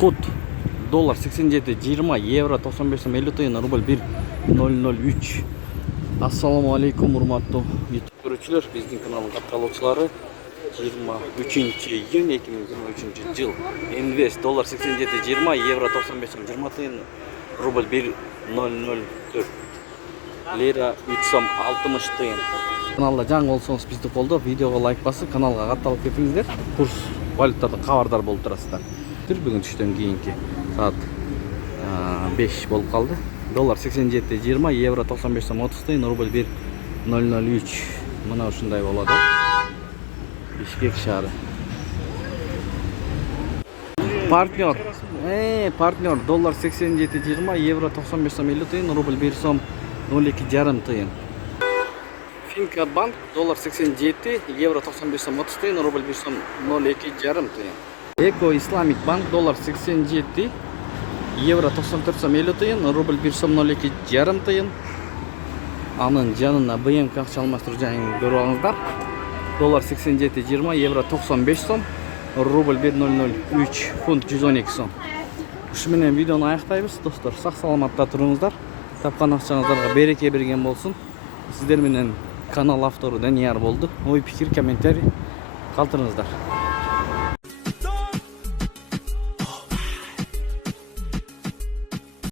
Kod dolar 87, 20, euro 95 so'm 50 tiyin, rubl 1.003. Assalomu alaykum hurmatli YouTube ko'ruvchilar, bizning kanalning qatnashchilari. 23-iyun 2023-yil. Invest dolar 87, 20, euro 95 so'm 20 tiyin, rubl 1.004. Lira 3 so'm 60 tiyin. Kanalda жаңы болсаңыз bizді қолдап, видеоға лайк басып, каналға қатталып кетіңіздер. Курс валютада хабардар болып тұрасыздар. Бүгін түштен кейінгі саат 5 болып қалды. Доллар 87, 20, евро 95 сом 30 тиын, рубль 1.003. Мына ушундай болады. Бишкек шаары. Партнер. Партнер. Доллар 87, 20, евро 95 сом 50 тиын, рубль 1 сом 02,5 тиын. Финкабанк доллар 87, евро 95 сом 30 тиын, рубль 1 сом 02,5 тиын. Эко Исламик банк доллар 87, евро 94 сом 50 тиын, рубль 1 сом 02,5 тиын. Анын жанына БМК акча алмаштыруу жайын көрүп алыңыздар. Доллар 87, 20, евро 95 сом, рубль 1.003, фунт 112 сом. Ушу менен видеону аяктайбыз, достор. Сак саламатта туруңуздар. Тапкан акчаңыздарга береке берген болсун. Сиздер менен канал автору Данияр болду. Ой, пикир, комментарий калтырыңыздар.